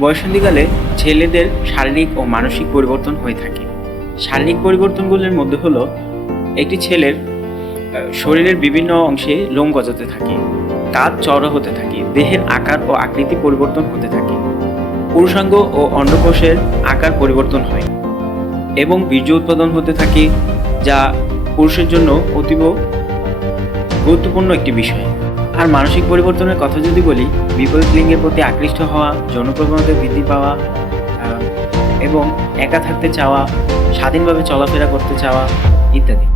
বয়সন্ধিকালে ছেলেদের শারীরিক ও মানসিক পরিবর্তন হয়ে থাকে। শারীরিক পরিবর্তনগুলোর মধ্যে হলো একটি ছেলের শরীরের বিভিন্ন অংশে লোম গজাতে থাকে কাঁধ চড়া হতে থাকে, দেহের আকার ও আকৃতি পরিবর্তন হতে থাকে। পুরুষাঙ্গ ও অন্ডকোষের আকার পরিবর্তন হয় এবং বীর্য উৎপাদন হতে থাকে, যা পুরুষের জন্য অতীব গুরুত্বপূর্ণ একটি বিষয়। আর মানসিক পরিবর্তনের কথা যদি বলি, বিপরীত লিঙ্গের প্রতি আকৃষ্ট হওয়া জনপ্রবণতা বৃদ্ধি পাওয়া এবং একা থাকতে চাওয়া, স্বাধীনভাবে চলাফেরা করতে চাওয়া, ইত্যাদি।